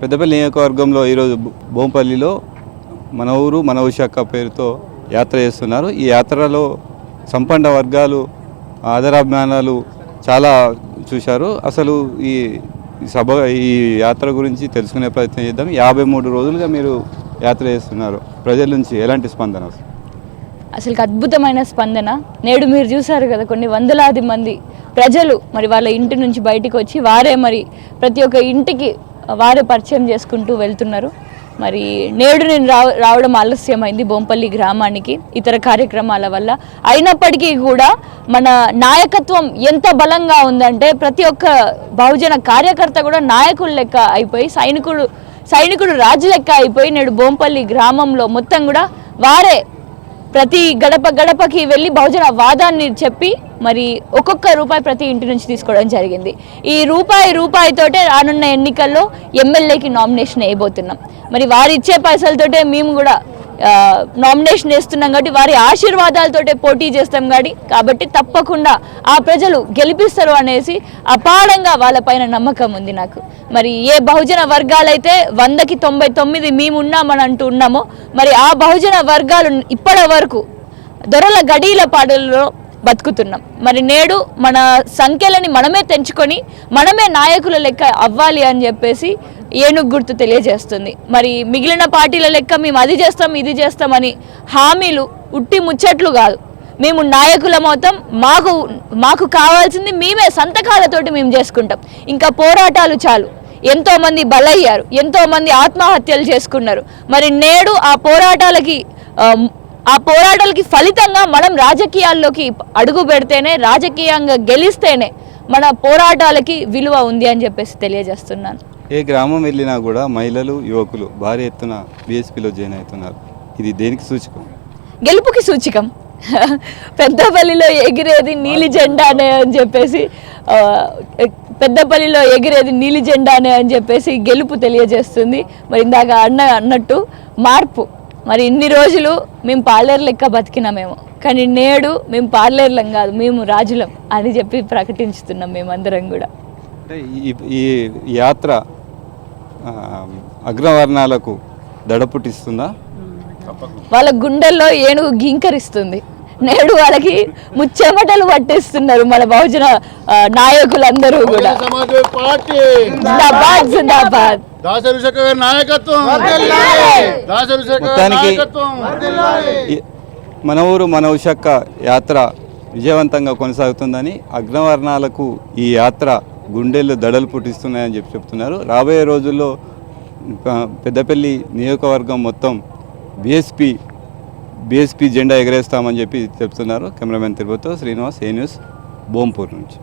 పెద్దపల్లి నియోజకవర్గంలో ఈరోజు బోంపల్లిలో మన ఊరు మన విశాఖ పేరుతో యాత్ర చేస్తున్నారు. ఈ యాత్రలో సంపన్న వర్గాలు ఆదరాభిమానాలు చాలా చూశారు. అసలు ఈ ఈ యాత్ర గురించి తెలుసుకునే ప్రయత్నం చేద్దాం. 53 రోజులుగా మీరు యాత్ర చేస్తున్నారు. ప్రజల నుంచి ఎలాంటి స్పందన? అసలు అద్భుతమైన స్పందన. నేడు మీరు చూసారు కదా, కొన్ని వందలాది మంది ప్రజలు మరి వాళ్ళ ఇంటి నుంచి బయటికి వచ్చి వారే మరి ప్రతి ఒక్క ఇంటికి వారే పరిచయం చేసుకుంటూ వెళ్తున్నారు. మరి నేడు నేను రావడం ఆలస్యమైంది బోంపల్లి గ్రామానికి ఇతర కార్యక్రమాల వల్ల. అయినప్పటికీ కూడా మన నాయకత్వం ఎంత బలంగా ఉందంటే ప్రతి ఒక్క బహుజన కార్యకర్త కూడా నాయకుల లెక్క అయిపోయి సైనికుడు రాజు లెక్క అయిపోయి నేడు బోంపల్లి గ్రామంలో మొత్తం కూడా వారే ప్రతి గడపకి వెళ్ళి బహుజన వాదాన్ని చెప్పి మరి ఒక్కొక్క రూపాయి ప్రతి ఇంటి నుంచి తీసుకోవడం జరిగింది. ఈ రూపాయితోటే రానున్న ఎన్నికల్లో ఎమ్మెల్యేకి నామినేషన్ వేయబోతున్నాం. మరి వారు ఇచ్చే పైసలతోటే మేము కూడా నామినేషన్ వేస్తున్నాం కాబట్టి వారి ఆశీర్వాదాలతోటే పోటీ చేస్తాం కాబట్టి తప్పకుండా ఆ ప్రజలు గెలిపిస్తారు అనేసి అపారంగా వాళ్ళపైన నమ్మకం ఉంది నాకు. మరి ఏ బహుజన వర్గాలైతే 100కి 99 మేము ఉన్నామని అంటూ ఉన్నామో మరి ఆ బహుజన వర్గాలు ఇప్పటి వరకు దొరల గడీల పాటల్లో బతుకుతున్నాం. మరి నేడు మన సంఖ్యలని మనమే తెంచుకొని మనమే నాయకుల లెక్క అవ్వాలి అని చెప్పేసి ఏనుగు గుర్తు తెలియజేస్తుంది. మరి మిగిలిన పార్టీల లెక్క మేము అది చేస్తాం ఇది చేస్తామని హామీలు ఉట్టి ముచ్చట్లు కాదు. మేము నాయకులమవుతాం. మాకు కావాల్సింది మేమే సంతకాలతోటి మేము చేసుకుంటాం. ఇంకా పోరాటాలు చాలు. ఎంతోమంది బలయ్యారు, ఎంతోమంది ఆత్మహత్యలు చేసుకున్నారు. మరి నేడు ఆ పోరాటాలకి ఫలితంగా మనం రాజకీయాల్లోకి అడుగు పెడితేనే, రాజకీయంగా గెలిస్తేనే మన పోరాటాలకి విలువ ఉంది అని చెప్పేసి తెలియజేస్తున్నాను. ఏ గ్రామం వెళ్ళినా కూడా మహిళలు యువకులు భారీ ఎత్తున బీఎస్పీలో జాయిన్ అవుతున్నారు. ఇది దేనికి సూచకం? గెలుపుకి సూచకం. పెద్దపల్లిలో ఎగిరేది నీలి జెండానే అని చెప్పేసి గెలుపు తెలియజేస్తుంది. మరి ఇందాక అన్నట్టు మార్పు. మరి ఇన్ని రోజులు మేము పార్లర్ లెక్క బతికినామేమో, కానీ నేడు మేము పార్లర్లం కాదు, మేము రాజులం అని చెప్పి ప్రకటించుతున్నాం మేమందరం కూడా. అంటే ఈ యాత్ర అగ్రవర్ణాలకు దడ పుట్టిస్తుందా? వాళ్ళ గుండెల్లో ఏనుగు గీంకరిస్తుంది. నేడు వాళ్ళకి ముచ్చెమటలు పట్టిస్తున్నారు మన బహుజన నాయకులందరూ కూడా. మన ఊరు మన విశాఖ యాత్ర విజయవంతంగా కొనసాగుతుందని, అగ్రవర్ణాలకు ఈ యాత్ర గుండెల్లో దడలు పుట్టిస్తున్నాయని చెప్తున్నారు. రాబోయే రోజుల్లో పెద్దపల్లి నియోజకవర్గం మొత్తం బీఎస్పీ జెండా ఎగరేస్తామని చెప్పి చెప్తున్నారు. కెమెరామెన్ తిరుపతితో శ్రీనివాస్, ఏ న్యూస్, బోంపూర్ నుంచి.